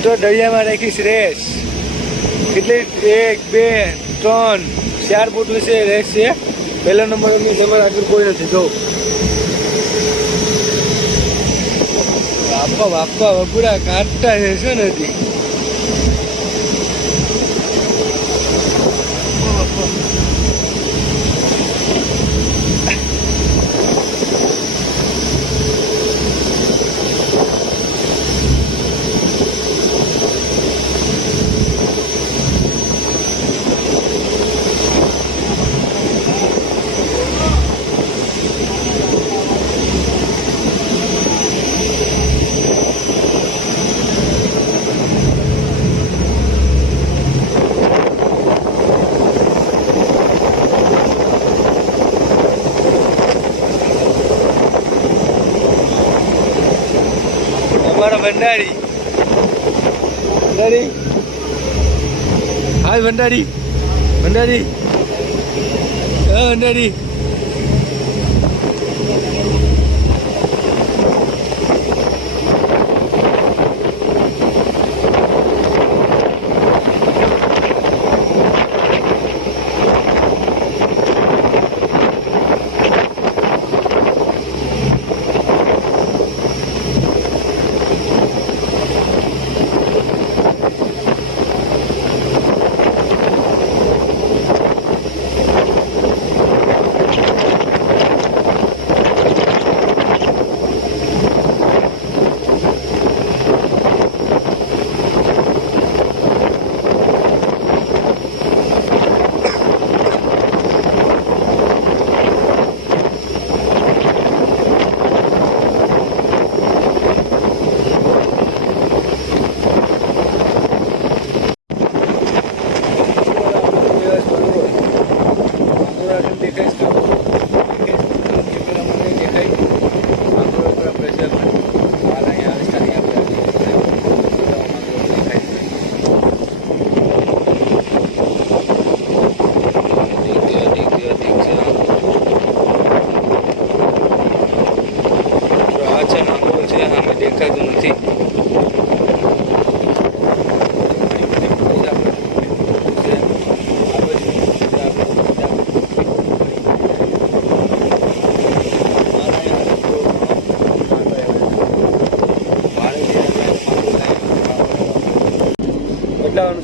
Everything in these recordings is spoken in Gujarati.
તો દરિયામાં રાખીશ રેસ કેટલી એક બે ત્રણ ચાર બોટ વિશે રેસ છે પહેલા નંબર એમની તમારે આગળ કોઈ નથી જો બાપા બાપા બપુરા કાઢતા રહેશે નથી અમારા ભંડારી ભંડારી હાય ભંડારી ભંડારી હા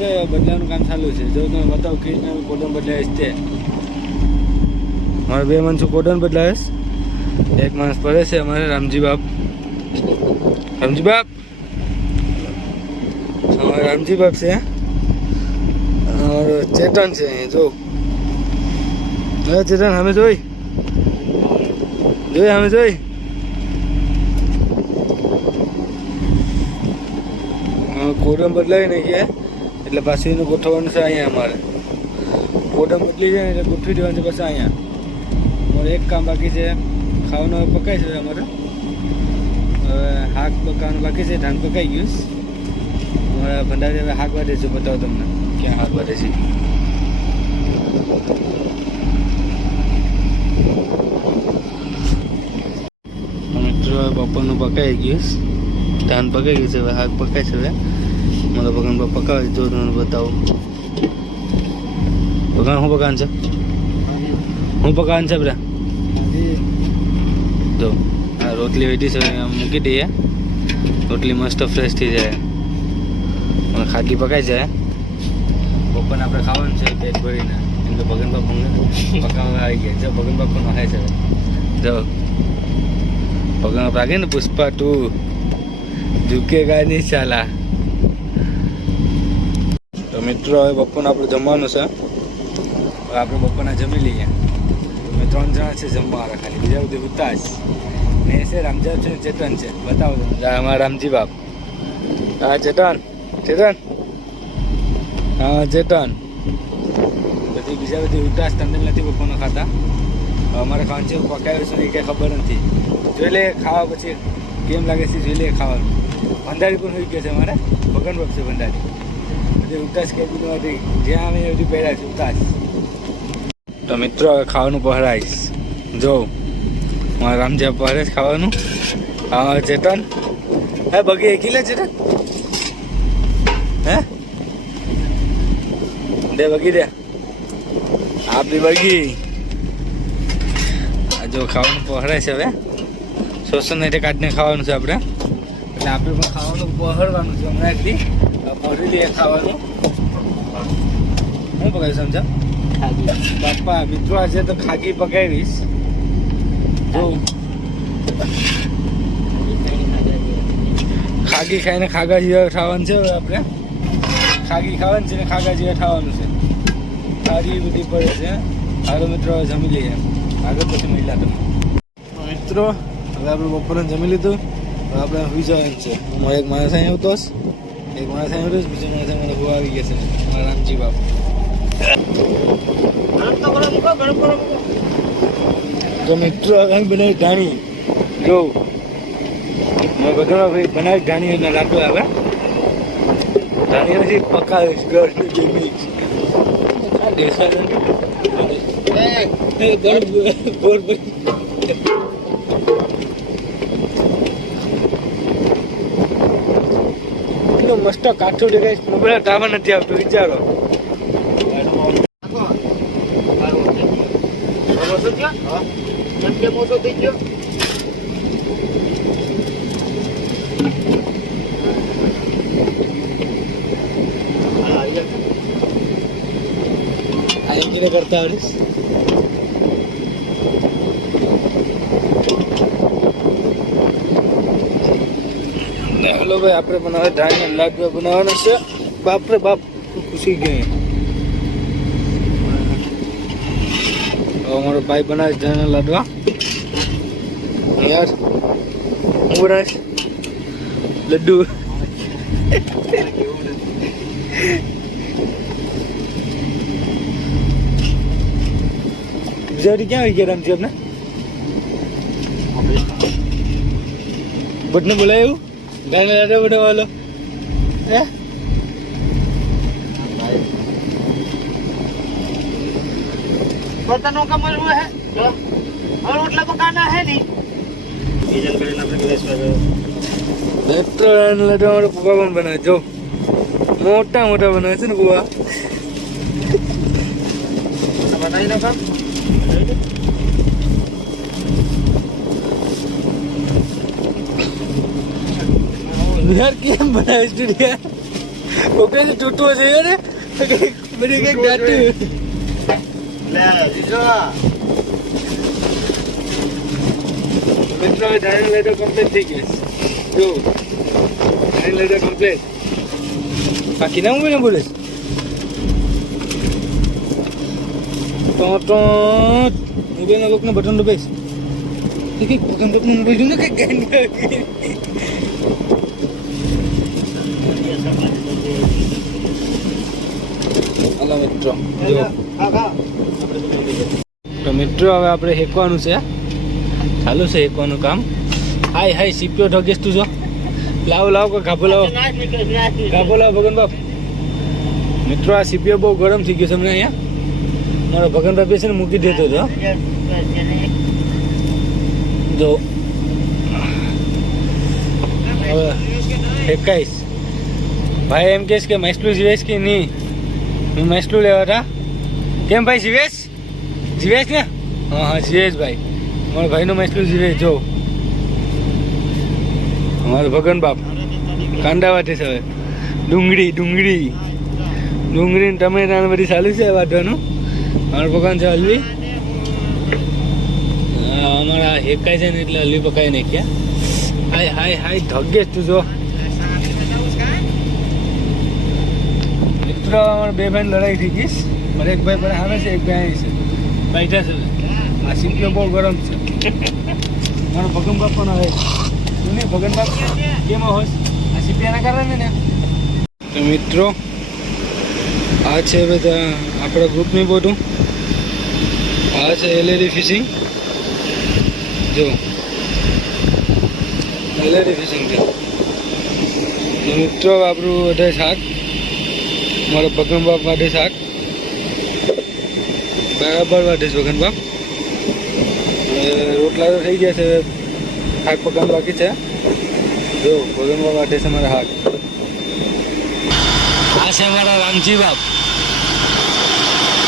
છે, બદલાનું કામ ચાલુ છે. જો તમે બતાવો કે રીતના કોટન બદલાવીશ તે. મારે બે માણસો કોટન બદલાવીશ એક માણસ પડે છે, અમારે રામજી બાપ. રામજી બાપ! અમારે રામજી બાપ છે. ચેતન છે અહીં જો. હવે ચેતન અમે જોઈ? જોઈ અમે જોઈ? કોડમ બદલાવી નહીં ગયા એટલે પાછું એનું ગોઠવવાનું છે અહીંયા અમારે. કોડમ બદલી જાય એટલે ગોઠવી દેવાનું છે પછી અહીંયા. અમારે એક કામ બાકી છે, ખાવાનું પકાય છે અમારે. હવે શાક પકાવવાનું બાકી છે, ધાન પકાઈ ગયું અમારા ભંડારી હવે શાક વાટે છે, બતાવો તમને. ક્યાં હાક વાટે છે. મિત્રો બપોરનું પકાઈ ગયું ધાન પકાઈ ગયું છે, હવે હાક પકાય છે હવે. મારા બગાન પર પકાવે જો તમને બતાવું. બગાન શું પકાન છે? શું પકાન છે બધા જો, આ રોટલી વેટી છે મૂકી દઈએ. રોટલી મસ્ત ફ્રેશ થઈ જાય. અને ખાટલી પકાઈ જાય. બપોરને આપણે ખાવાનું છે, પેટ ભરીને. એમ તો ભગન બાપ પકાવવા આવી ગયા. જો ભગન બાપ પણ ખાય છે. જો, ભગવાન બાપ લાગે ને પુષ્પા ટુ. ઝુકેગા નહીં ચાલા તો મિત્રો હવે બપોરને આપણે જમવાનું છે. હવે આપણે બપોરના જમી લઈએ. અમે ત્રણ જણા છે જમવાવાળા ખાલી. બીજા બધી ઉતા જ ને છે રામજાવ છે ચેતન છે. બતાવો. તમે અમારા રામજી બાપ. હા ચેતન. ચેતન? હા ચેતન. બધી બીજા બધી ઉતાસ તમને નથી બપોરનો ખાતા. અમારે ખાવાનું છે પકાવ્યું છે એ કંઈ ખબર નથી. જોઈ લે ખાવા પછી કેમ લાગે છે જોઈ લે ખાવાનું. ભંડારી પણ હોઈ ગયો છે અમારે. ભગન બાપ છે ભંડારી. બધી ઉતાસ હતી જ્યાં અમે બધી પહેર્યા છે ઉતાસ તો મિત્રો, હવે ખાવાનું પહેરાઈશ જો, મારા રામજી જ ખાવાનું. હા ચેતન. હે બગી એકી લે ચેતન? હે? દે બગી દે. આપી બગી જો, ખાવાનું પહોળે છે હવે. શોષણ એટલે કાઢીને ખાવાનું છે આપણે. એટલે આપણે પણ ખાવાનું પહોળવાનું છે હમણાં એકથી પહોળી લઈએ ખાવાનું. હું પકાવી સમજા બાપા, મિત્રો, આજે તો ખાગી પકાવીશ. જો. ખાગી ખાઈને ખાગા જીવા ખાવાનું છે આપણે. ખાગી ખાવાનું છે ને ખાગા જીવા ખાવાનું છે. સારી બધી પડે છે. હાલો મિત્રો જમી લઈએ. આગળ પછી મહિલા તમે મિત્રો, હવે આપણે બપોરે જમી લીધું. હવે આપણે સુઈ જવાનું છે. હું એક માણસ અહીં આવતો. એક માણસ હશે, બીજો માણસ મને બહુ આવી ગયા છે મારા રામજી બાપ. તો મિત્રો અહીં બનાવી ધાણી. જો. મેં ભાઈ બનાવી ધાણી અને લાડુ આવે ધાણી નથી પકાવીશ ગળની જે મિક્સ આ દેખાય નહીં. બોર બોર. એટલો મસ્ત કાઠો દેખાય મોબાઈલ ટાવર નથી આવતો વિચારો. આ એન્જિને કરતા આવડીશ ને ભાઈ, આપણે બનાવે ધાન્ય લાડવા બનાવવાના છે. બાપરે બાપ ખુશી ગઈ. અમારો ભાઈ બનાવે ધાન્ય લાડવા. યાર હું બનાવીશ લડ્ડુ. ગુજરાતી ક્યાં આવી ગયા રામજી આપણે બટને બોલાય ગાને લાડવા બનાવવાનો હે बर्तनों का मल हुआ है जो और रोटला पकाना है नहीं डीजल કરીને આપણે ગેસ પર મિત્રો લાડવા મારો પપ્પા પણ બનાવે જો મોટા મોટા બનાવે છે ને પપ્પા બનાવી નાખો યાર કેમ બનાવે છે યાર કોકે તો તૂટવો જોઈએ ને મને કંઈક જીજો મિત્રો હવે ધાણી કમ્પ્લીટ થઈ ગયું. જો ડાયન લાડવા કમ્પ્લીટ બાકી ના હું બોલે તો તો મોબાઈલના લોકોને બટન દબાઈશ કંઈક બટન બટન દબાઈ ને કંઈક હાલો મિત્રો. જો. તો મિત્રો હવે આપણે હેકવાનું છે. ચાલુ છે હેકવાનું કામ. હાય હાય સીપીઓ ઢગેસ તું જો લાવો લાવો કે ગાભો લાવો. ગાભો લાવો ભગન બાપ. મિત્રો આ સીપીઓ બહુ ગરમ થઈ ગયો છે અમને અહીંયા. મારો ભગન બાપ છે ને મૂકી દેતો હતો. જો. હવે એકાઈસ ભાઈ એમ કહેશ કે મૈસલું જીવેશ કે નહીં? હું મૈસલું લેવા હતા. કેમ ભાઈ, જીવેશ? જીવેશ ને? હા હા, જીવેશ ભાઈ. મારા ભાઈનું મૈસલું જીવેશ, જો. અમારો ભગન બાપ. કાંડાવાથી છે હવે. ડુંગળી ડુંગળી. તમે ટમેટા બધી ચાલુ છે વાટવાનું અમારું ભગવાન છે હલવી. અમારા હેકાય છે ને એટલે હલવી પકાવી નાખ્યા. હાય હાય હાય ધગે તું જો. મિત્રો બે ભાઈ લડાઈ થઈ ગઈશ મારે એક ભાઈ પણ આવે છે એક ભાઈ અહીં છે. બેઠા છે. આ સીપીઓ બહુ ગરમ છે. મારો ભગન બાપ પણ આવે નહીં ભગન બાપ કેમ હોય આ સીપીયાના કારણે ને? તો મિત્રો આ છે બધા આપણા ગ્રુપની બોટું. આ છે એલઈડી ફિશિંગ જો. એલઈડી ફિશિંગ છે. મિત્રો આપણું અઢાઈ શાક. મારો ભગન બાપ વાઢે શાક. બરાબર વાઢે છે ભગન બાપ. રોટલા તો થઈ ગયા છે, શાક પકવાનું બાકી છે. જો બગન બાપ વાઢે છે મારા હાક આ છે મારા રામજી બાપ.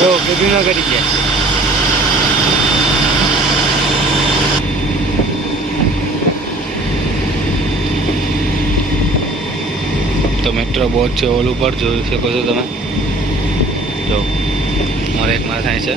જો કેટલી ના કરી ગયા. તો બોટ છે, ઓલ ઉપર જોઈ શકો છો તમે. જો, મારે એક માર થાય છે.